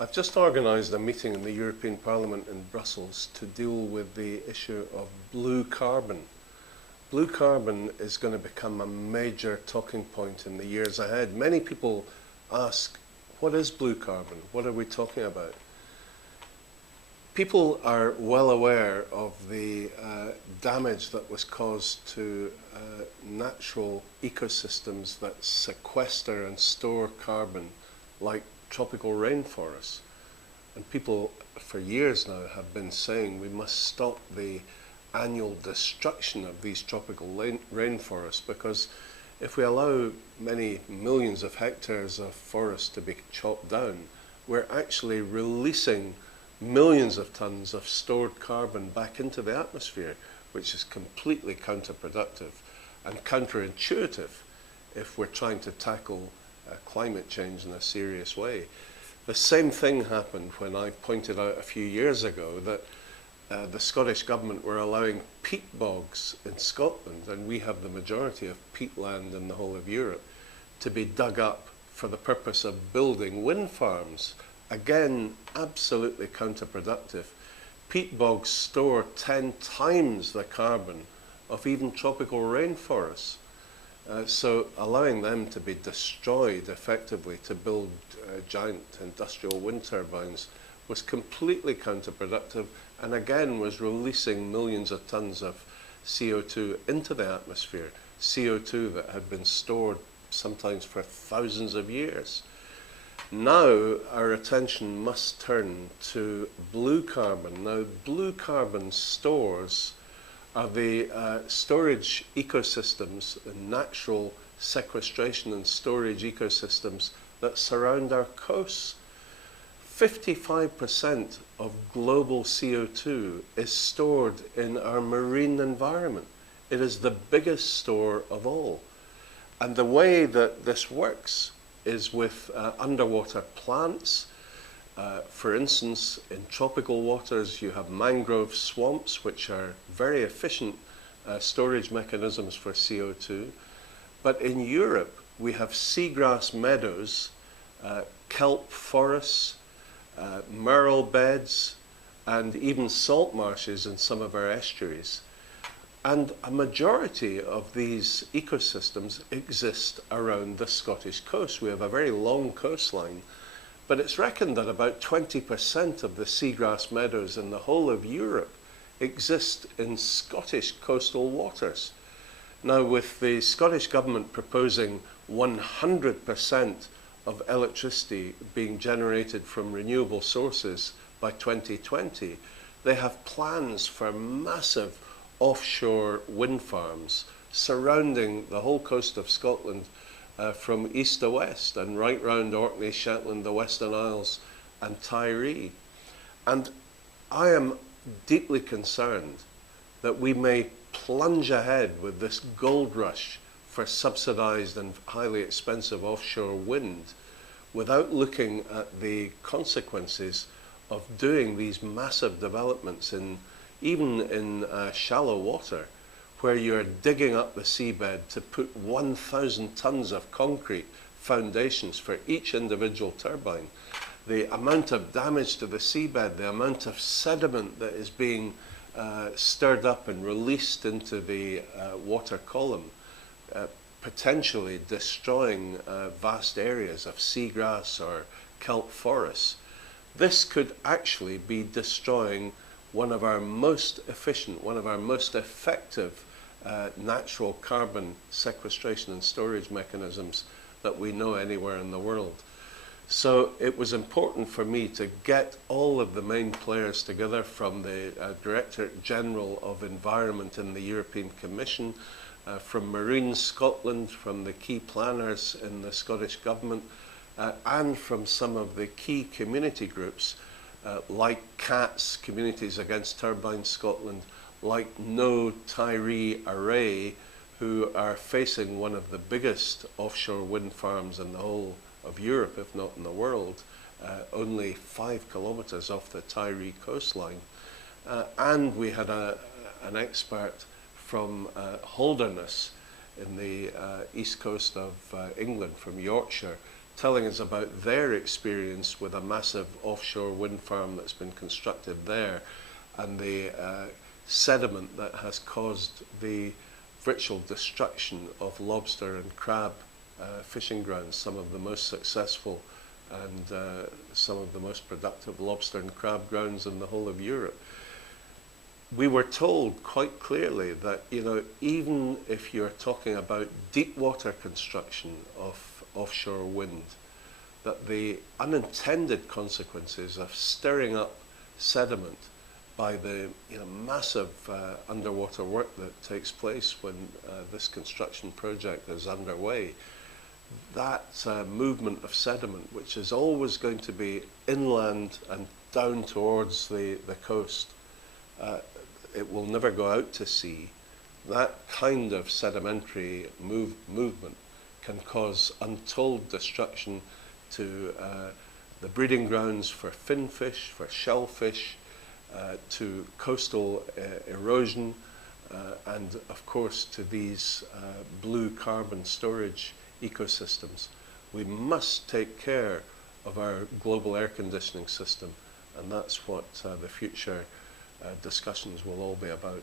I've just organised a meeting in the European Parliament in Brussels to deal with the issue of blue carbon. Blue carbon is going to become a major talking point in the years ahead. Many people ask, what is blue carbon? What are we talking about? People are well aware of the damage that was caused to natural ecosystems that sequester and store carbon, like tropical rainforests. And people for years now have been saying we must stop the annual destruction of these tropical rainforests, because if we allow many millions of hectares of forest to be chopped down, we're actually releasing millions of tons of stored carbon back into the atmosphere, which is completely counterproductive and counterintuitive if we're trying to tackle climate change in a serious way. The same thing happened when I pointed out a few years ago that the Scottish Government were allowing peat bogs in Scotland, and we have the majority of peatland in the whole of Europe, to be dug up for the purpose of building wind farms. Again, absolutely counterproductive. Peat bogs store 10 times the carbon of even tropical rainforests. So allowing them to be destroyed effectively to build giant industrial wind turbines was completely counterproductive, and again was releasing millions of tons of CO2 into the atmosphere, CO2 that had been stored sometimes for thousands of years. Now our attention must turn to blue carbon. Now, blue carbon stores are the storage ecosystems and natural sequestration and storage ecosystems that surround our coasts. 55% of global CO2 is stored in our marine environment. It is the biggest store of all. And the way that this works is with underwater plants. For instance, in tropical waters, you have mangrove swamps, which are very efficient storage mechanisms for CO2. But in Europe, we have seagrass meadows, kelp forests, marl beds, and even salt marshes in some of our estuaries. And a majority of these ecosystems exist around the Scottish coast. We have a very long coastline, but it's reckoned that about 20% of the seagrass meadows in the whole of Europe exist in Scottish coastal waters. Now, with the Scottish Government proposing 100% of electricity being generated from renewable sources by 2020, they have plans for massive offshore wind farms surrounding the whole coast of Scotland, from east to west and right round Orkney, Shetland, the Western Isles and Tiree. And I am deeply concerned that we may plunge ahead with this gold rush for subsidised and highly expensive offshore wind without looking at the consequences of doing these massive developments even in shallow water, where you're digging up the seabed to put 1,000 tons of concrete foundations for each individual turbine. The amount of damage to the seabed, the amount of sediment that is being stirred up and released into the water column, potentially destroying vast areas of seagrass or kelp forests. This could actually be destroying one of our most efficient, one of our most effective natural carbon sequestration and storage mechanisms that we know anywhere in the world. So it was important for me to get all of the main players together, from the Directorate General of Environment in the European Commission, from Marine Scotland, from the key planners in the Scottish Government, and from some of the key community groups like CATS, Communities Against Turbines Scotland, like Tiree Array, who are facing one of the biggest offshore wind farms in the whole of Europe, if not in the world, only 5 kilometres off the Tiree coastline. And we had an expert from Holderness in the east coast of England, from Yorkshire, telling us about their experience with a massive offshore wind farm that's been constructed there, and the sediment that has caused the virtual destruction of lobster and crab fishing grounds, some of the most successful and some of the most productive lobster and crab grounds in the whole of Europe. We were told quite clearly that, you know, even if you're talking about deep water construction of offshore wind, that the unintended consequences of stirring up sediment by the massive underwater work that takes place when this construction project is underway, that movement of sediment, which is always going to be inland and down towards the coast, it will never go out to sea. That kind of sedimentary movement can cause untold destruction to the breeding grounds for finfish, for shellfish, to coastal erosion, and of course to these blue carbon storage ecosystems. We must take care of our global air conditioning system, and that's what the future discussions will all be about.